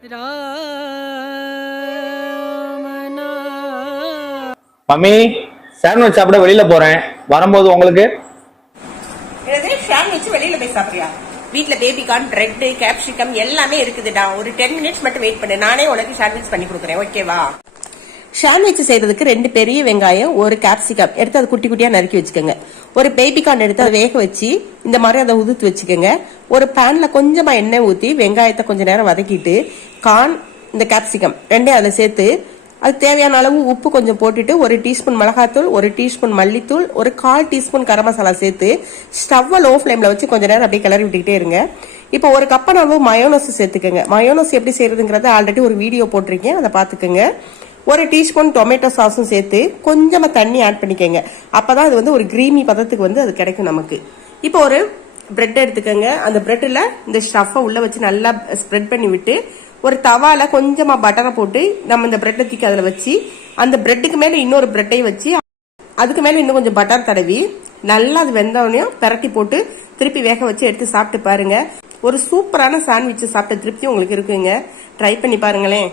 Mummy sandwich சாப்பிட வெளியில போறேன், வரும்போது உங்களுக்கு சாண்ட்விச் வெளியில போய் சாப்பிடுறியா? வீட்ல பேபிகார்ன், பிரெட், கேப்சிகம் எல்லாமே இருக்குதுடா. ஒரு 10 மினிட்ஸ் மட்டும் வெயிட் பண்ணு, நானே உனக்கு சாண்ட்விச் பண்ணி கொடுக்குறேன், ஓகேவா? சாண்ட்விச் செய்யறதுக்கு 2 பெரிய வெங்காயம், ஒரு கேப்சிகம் எடுத்து அது குட்டி குட்டியா நறுக்கி வச்சுக்கோங்க. ஒரு பேபிகார்ன் எடுத்து அதை வேக வச்சு இந்த மாதிரி அதை உதுத்து வச்சுக்கோங்க. ஒரு பேன்ல கொஞ்சமா எண்ணெய் ஊத்தி வெங்காயத்தை கொஞ்ச நேரம் வதக்கிட்டு கார்ன், இந்த கேப்சிகம் ரெண்டையும் அதை சேர்த்து அது தேவையான அளவு உப்பு கொஞ்சம் போட்டுட்டு 1 டீஸ்பூன் மிளகாத்தூள், 1 டீஸ்பூன் மல்லித்தூள், ஒரு 1/4 டீஸ்பூன் கரம் மசாலா சேர்த்து ஸ்டவ்வை லோ ஃபிளேம்ல வச்சு கொஞ்ச நேரம் அப்படியே கிளறி விட்டுக்கிட்டே இருங்க. இப்போ ஒரு கப் அளவு மயோனஸ் சேர்த்துக்கோங்க. மயோனஸ் எப்படி செய்யறதுங்கிறத ஆல்ரெடி ஒரு வீடியோ போட்டிருக்கேன், அதை பார்த்துக்கோங்க. 1 டீஸ்பூன் டொமேட்டோ சாஸும் சேர்த்து கொஞ்சமா தண்ணி ஆட் பண்ணிக்கோங்க. அப்பதான் அது வந்து ஒரு கிரீமி பதத்துக்கு வந்து அது கிடைக்கும் நமக்கு. இப்போ ஒரு பிரெட் எடுத்துக்கோங்க. அந்த பிரெட்ல இந்த ஸ்டஃப்பை உள்ள வச்சு நல்லா ஸ்ப்ரெட் பண்ணி விட்டு ஒரு தவால கொஞ்சமா பட்டரை போட்டு நம்ம இந்த பிரெட்டை தூக்கி அதுல வச்சு அந்த பிரெட்டுக்கு மேல இன்னொரு பிரெட்டையும் வச்சு அதுக்கு மேல இன்னும் கொஞ்சம் பட்டர் தடவி நல்லா அது வெந்தவனையும் பரட்டி போட்டு திருப்பி வேக வச்சு எடுத்து சாப்பிட்டு பாருங்க. ஒரு சூப்பரான சாண்ட்விச் சாப்பிட்ட திருப்தி உங்களுக்கு இருக்குங்க. ட்ரை பண்ணி பாருங்களேன்.